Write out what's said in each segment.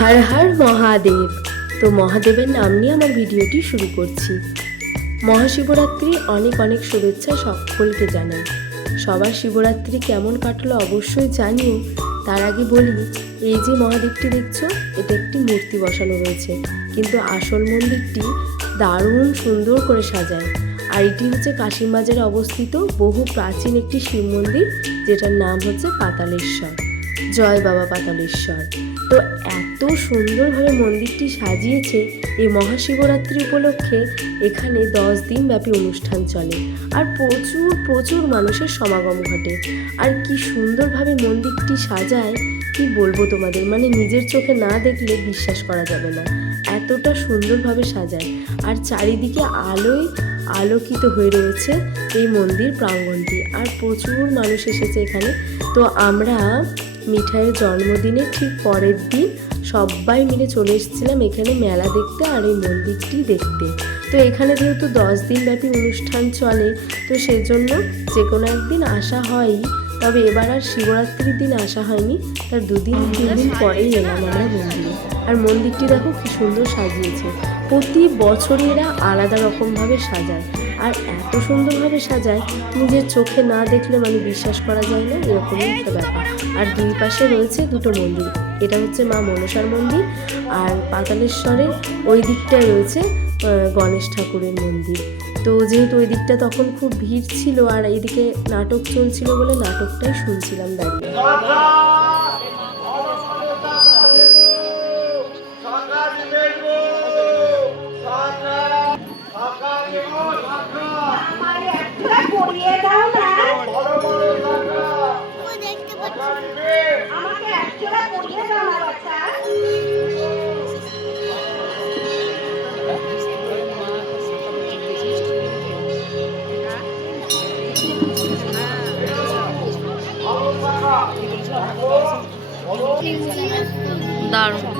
হর হর মহাদেব। তো মহাদেবের নাম নিয়ে আমার ভিডিওটি শুরু করছি। মহাশিবরাত্রি অনেক অনেক শুভেচ্ছা সকলকে জানাই। সবার শিবরাত্রি কেমন কাটলো অবশ্যই জানিও। তার আগে বলি, এই যে মহাদেবটি দেখছো, এটা একটি মূর্তি বসানো রয়েছে, কিন্তু আসল মন্দিরটি দারুণ সুন্দর করে সাজায়। আর এটি হচ্ছে কাশিমবাজারে অবস্থিত বহু প্রাচীন একটি শিব মন্দির, যেটার নাম হচ্ছে পাতালেশ্বর। জয় বাবা পাতালেশ্বর। তো এত সুন্দরভাবে মন্দিরটি সাজিয়েছে। এই মহাশিবরাত্রি উপলক্ষে এখানে 10 দিন ব্যাপী অনুষ্ঠান চলে, আর প্রচুর প্রচুর মানুষের সমাগম ঘটে। আর কি সুন্দরভাবে মন্দিরটি সাজায়, কি বলবো তোমাদের, মানে নিজের চোখে না দেখলে বিশ্বাস করা যাবে না, এতটা সুন্দরভাবে সাজায়। আর চারিদিকে আলোয় আলোকিত হয়ে রয়েছে এই মন্দির প্রাঙ্গণটি, আর প্রচুর মানুষ এসেছে এখানে। তো আমরা মিঠাইয়ের জন্মদিনের ঠিক পরের দিন সবাই মিলে চলে এসেছিলাম এখানে মেলা দেখতে আর এই মন্দিরটি দেখতে। তো এখানে যেহেতু 10 দিন ব্যাপী অনুষ্ঠান চলে, তো সেজন্য যে কোনো একদিন আসা হয়। তবে এবার আর শিবরাত্রির দিন আসা হয়নি, তার 2-3 দিন পরেই এলাম আমরা মন্দিরে। আর মন্দিরটি দেখো কি সুন্দর সাজিয়েছে। প্রতি বছরই এরা আলাদা রকমভাবে সাজায়, আর এত সুন্দরভাবে সাজায় নিজের চোখে না দেখলে মানে বিশ্বাস করা যায় না, এরকমই একটা ব্যাপার। আর দুই পাশে রয়েছে দুটো মন্দির, এটা হচ্ছে মা মনসার মন্দির, আর পাতালেশ্বরের ওই দিকটায় রয়েছে গণেশ ঠাকুরের মন্দির। তো যেহেতু ওই দিকটা তখন খুব ভিড় ছিল, আর এইদিকে নাটক চলছিল বলে নাটকটাই শুনছিলাম দাঁড়িয়ে। দারুণ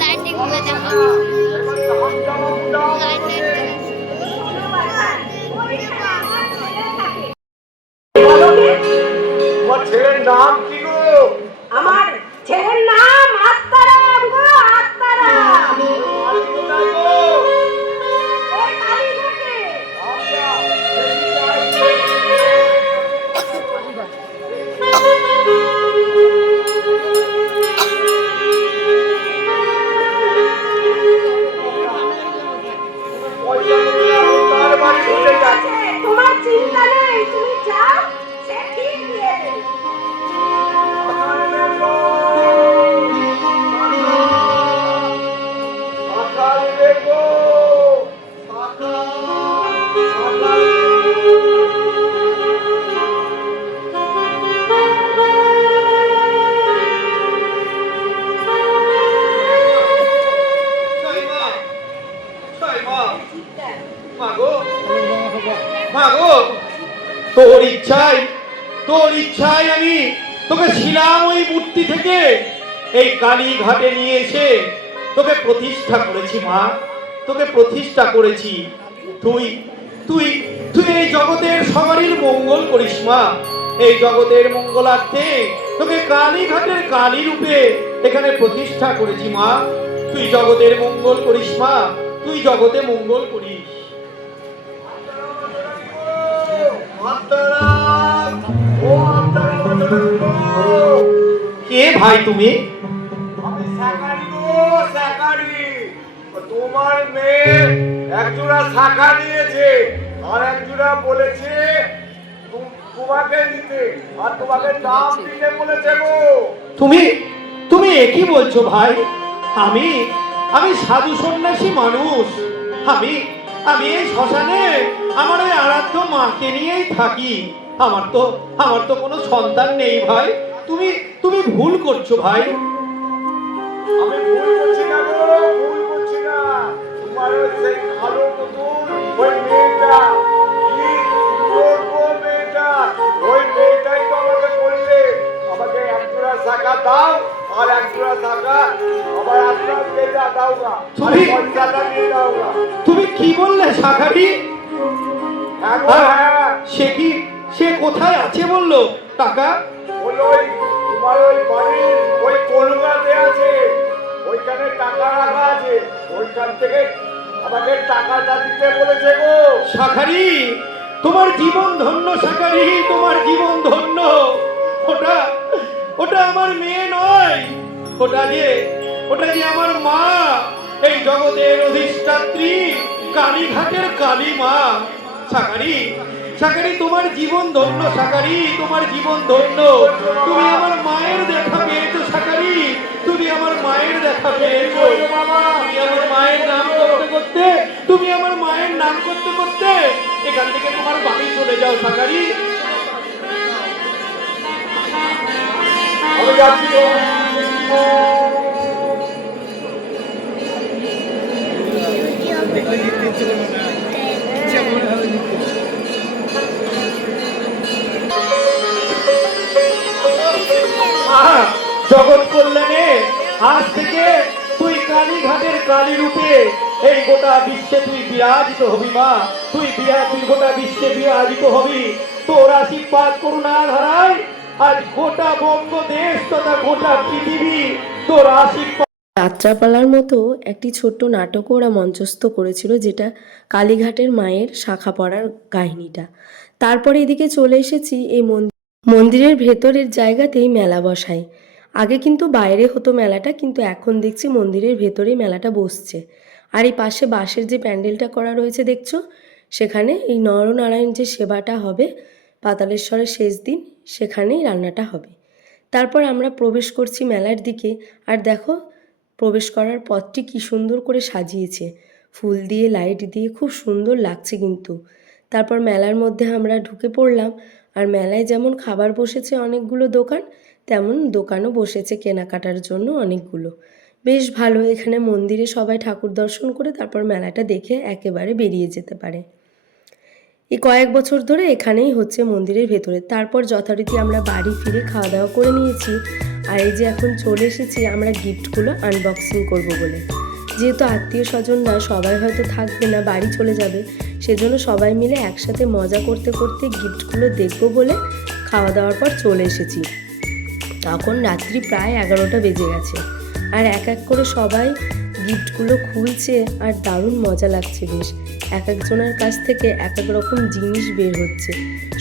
লাইটিং গুলো দেখো। তোমার ছেলের নাম কি গো? আমার ছেলের নাম আত্মারাম গো, আত্মারাম। ওই কালীঘাটে। তোমার চিন্তা নেই, তুমি যাও, সে ঠিক দিয়ে দেবে। তোর ইচ্ছায় আমি তোকে ছিলাম ওই মূর্তি থেকে এই কালীঘাটে নিয়ে এসে তোকে প্রতিষ্ঠা করেছি মা, তোকে প্রতিষ্ঠা করেছি। তুই তুই তুই এই জগতের সবারই মঙ্গল করিস মা। এই জগতের মঙ্গলার্থে তোকে কালীঘাটের কালী রূপে এখানে প্রতিষ্ঠা করেছি মা। তুই জগতের মঙ্গল করিস মা, তুই জগতে মঙ্গল করিস। কে ভাই তুমি? আমি শাকারি গো, শাকারি। তোমার মেয়ে একজোড়া শাখা নিয়েছে, আর একজোড়া বলেছে তোমাকে দিতে, আর তোমাকে দাম দিতে বলেছে গো। তুমি তুমি একই বলছো ভাই? আমি আমি সাধু সন্ন্যাসী মানুষ। আমি আমি এই শ্মশানে আমার ওই আরাধ্য মাকে নিয়েই থাকি। আমার তো কোনো সন্তান নেই ভাই। তুমি তুমি ভুল করছো ভাই। আমি ভুল করছি না গো, ভুল করছি না। তোমার ওই সেই ভালো মতন ওই মেয়েটা, কি সুন্দর গো মেয়েটা, ওই মেয়েটাই তো আমাকে বললে আমাকে একজোড়া শাখা দাও, আর একজোড়া শাখা আবার আপনার মেয়েটা দাও না, পয়সাটা নিয়ে দাও না। তুমি কি বললে শাখারি? হ্যাঁ, সে কোথায় আছে বললো টাকা? তোমার ওই বাড়ির ওই কলুগাতে আছে, ওইখানে ওইখান থেকে আমাকে টাকাটা দিতে বলেছে গো। শাখারি, তোমার জীবন ধন্য শাখারি, তোমার জীবন ধন্য। ওটা ওটা আমার মেয়ে নয়, ওটা যে আমার মা, এই জগতের অধিষ্ঠাত্রী কালীঘাটের কালী মা। শাখারি, শাখারি, তোমার জীবন ধন্য শাখারি, তোমার জীবন ধন্য। তুমি আমার মায়ের দেখা পেয়েছো শাখারি, তুমি আমার মায়ের দেখা পেয়েছো। তুমি আমার মায়ের নাম করতে করতে, তুমি আমার মায়ের নাম করতে করতে এখান থেকে তোমার বাড়ি চলে যাও শাখারি। আমি যাচ্ছি গো। জগৎ কল্যাণে আজ থেকে তুই কালীঘাটের কালী রূপে এই গোটা বিশ্বে তুই বিরাজিত হবি মা। তুই গোটা বিশ্বে বিরাজিত হবি। তোর আশীর্বাদ করুণা ধারায় আজ গোটা বঙ্গদেশ তথা গোটা পৃথিবী তোর আশীর্বাদ। যাত্রাপালার মতো একটি ছোট্ট নাটকও ওরা মঞ্চস্থ করেছিল, যেটা কালীঘাটের মায়ের শাখা পড়ার কাহিনীটা। তারপরে এদিকে চলে এসেছি এই মন্দিরের ভেতরের জায়গাতেই মেলা বসায়। আগে কিন্তু বাইরে হতো মেলাটা, কিন্তু এখন দেখছি মন্দিরের ভেতরেই মেলাটা বসছে। আর এই পাশে বাঁশের যে প্যান্ডেলটা করা রয়েছে দেখছো, সেখানে এই নরনারায়ণ যে সেবাটা হবে পাতালেশ্বরের শেষ দিন, সেখানেই রান্নাটা হবে। তারপর আমরা প্রবেশ করছি মেলার দিকে। আর দেখো প্রবেশ করার পথটি কি সুন্দর করে সাজিয়েছে, ফুল দিয়ে লাইট দিয়ে খুব সুন্দর লাগছে কিন্তু। তারপর মেলার মধ্যে আমরা ঢুকে পড়লাম। আর মেলায় যেমন খাবার বসেছে অনেকগুলো দোকান, তেমন দোকানও বসেছে কেনাকাটার জন্য অনেকগুলো। বেশ ভালো, এখানে মন্দিরে সবাই ঠাকুর দর্শন করে তারপর মেলাটা দেখে একেবারে বেরিয়ে যেতে পারে। এই কয়েক বছর ধরে এখানেই হচ্ছে মন্দিরের ভেতরে। তারপর যথারীতি আমরা বাড়ি ফিরে খাওয়া দাওয়া করে নিয়েছি। আর এই যে এখন চলে এসেছি আমরা গিফটগুলো আনবক্সিং করব বলে। যেহেতু আত্মীয় স্বজনরা সবাই হয়তো থাকবে না, বাড়ি চলে যাবে, সেজন্য সবাই মিলে একসাথে মজা করতে করতে গিফটগুলো দেখব বলে খাওয়া দাওয়ার পর চলে এসেছি। তখন রাত্রি প্রায় 11টা বেজে গেছে। আর এক এক করে সবাই গিফটগুলো খুলছে আর দারুণ মজা লাগছে বেশ। এক একজনের কাছ থেকে এক এক রকম জিনিস বের হচ্ছে।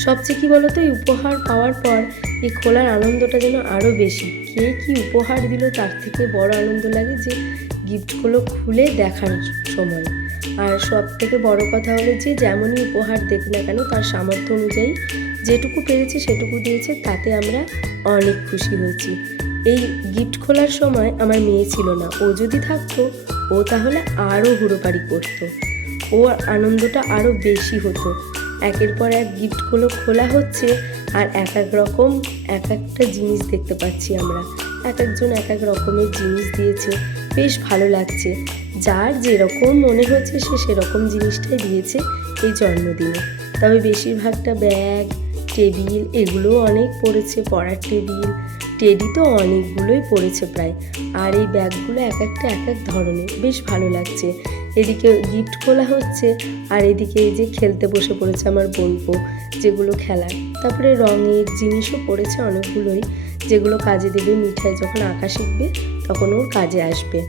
সবচেয়ে কী বলো তো, এই উপহার পাওয়ার পর এই খোলার আনন্দটা যেন আরও বেশি। কে কী উপহার দিল তার থেকে বড় আনন্দ লাগে যে গিফটগুলো খুলে দেখার সময়। আর সব থেকে বড় কথা হলো যে যেমনই উপহার দেখ না কেন তার সামর্থ্য অনুযায়ী যেটুকু পেরেছে সেটুকু দিয়েছে, তাতে আমরা অনেক খুশি হয়েছি। এই গিফট খোলার সময় আমার মেয়ে ছিল না, ও যদি থাকতো ও তাহলে আরও হুড়োপাড়ি করতো, ওর আনন্দটা আরও বেশি হতো। একের পর এক গিফটগুলো খোলা হচ্ছে আর এক এক রকম এক একটা জিনিস দেখতে পাচ্ছি আমরা। এক একজন এক এক রকমের জিনিস দিয়েছে, বেশ ভালো লাগছে। যার যেরকম মনে হচ্ছে সে সেরকম জিনিসটাই দিয়েছে এই জন্মদিনে। তবে বেশিরভাগটা ব্যাগ, টেবিল এগুলোও অনেক পড়েছে, পড়ার টেবিল, টেডি তো অনেকগুলোই পড়েছে প্রায়। আর এই ব্যাগগুলো এক একটা এক এক ধরনের, বেশ ভালো লাগছে। এদিকে গিফট খোলা হচ্ছে আর এদিকে এই যে খেলতে বসে পড়েছে আমার বোনপো, যেগুলো খেলার। তারপরে রঙের জিনিসও পড়েছে অনেকগুলোই, যেগুলো কাজে দেবে। মিঠাই যখন আঁকা শিখবে তখন ওর কাজে আসবে।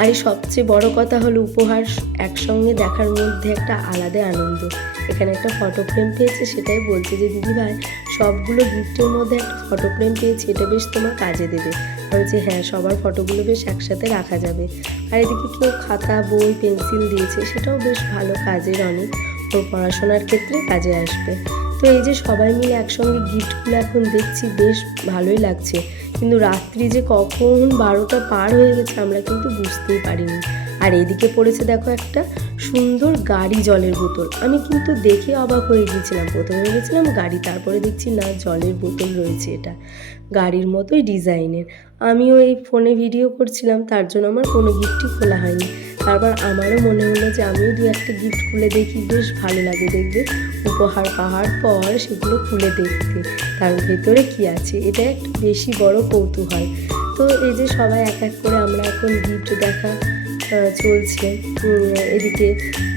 আর এই সবচেয়ে বড় কথা হলো উপহার একসঙ্গে দেখার মধ্যে একটা আলাদা আনন্দ। এখানে একটা ফটো ফ্রেম পেয়েছে, সেটাই বলছে যে দিদিভাই সবগুলো গিফটের মধ্যে একটা ফটো ফ্রেম পেয়েছি, এটা বেশ তোমার কাজে দেবে। বলছে হ্যাঁ, সবার ফটোগুলো বেশ একসাথে রাখা যাবে। আর এদিকে কেউ খাতা, বই, পেন্সিল দিয়েছে, সেটাও বেশ ভালো কাজের, অনেক ওর পড়াশোনার ক্ষেত্রে কাজে আসবে। তো এই যে সবাই মিলে একসঙ্গে গিফটগুলো এখন দেখছি, বেশ ভালোই লাগছে। কিন্তু রাত্রি যে কখন 12টা পার হয়ে গেছে আমরা কিন্তু বুঝতেই পারিনি। আর এদিকে পড়েছে দেখো একটা সুন্দর গাড়ি জলের বোতল। আমি কিন্তু দেখে অবাক হয়ে গিয়েছিলাম, প্রথমে ভেবেছিলাম গাড়ি, তারপরে দেখছি না জলের বোতল রয়েছে, এটা গাড়ির মতোই ডিজাইনের। আমিও এই ফোনে ভিডিও করছিলাম, তার জন্য আমার কোনো গিফটই খোলা হয়নি। তারপর আমারও মনে হলো যে আমিও দু একটা গিফট খুলে দেখি, বেশ ভালো লাগে দেখবে উপহার পাওয়ার পর সেগুলো খুলে দেখতে তার ভেতরে কি আছে, এটা একটু বেশি বড় কৌতূহল। তো এই যে সবাই এক এক করে আমরা এখন গিফট দেখা চলছে। এদিকে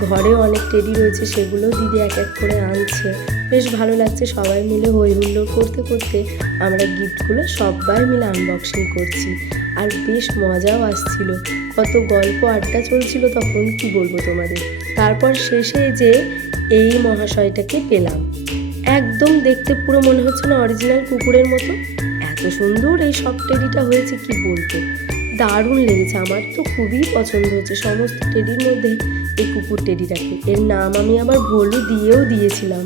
ঘরেও অনেক টেডি রয়েছে, সেগুলোও দিদি এক এক করে আনছে। বেশ ভালো লাগছে, সবাই মিলে হই হুল্লোড় করতে করতে আমরা গিফটগুলো সবাই মিলে আনবক্সিং করছি। আর বেশ মজাও আসছিল, কত গল্প আড্ডা চলছিল তখন, কি বলবো তোমাদের। তারপর শেষে যে এই মহাশয়টাকে পেলাম, একদম দেখতে পুরো মনে হচ্ছে না অরিজিনাল কুকুরের মতো, এত সুন্দর এই সব টেডিটা হয়েছে কি বলবো, দারুণ লেগেছে। আমার তো খুবই পছন্দ হচ্ছে সমস্ত টেডির মধ্যে এই কুকুর টেডিটাকে। এর নাম আমি আবার ভোলু দিয়েও দিয়েছিলাম।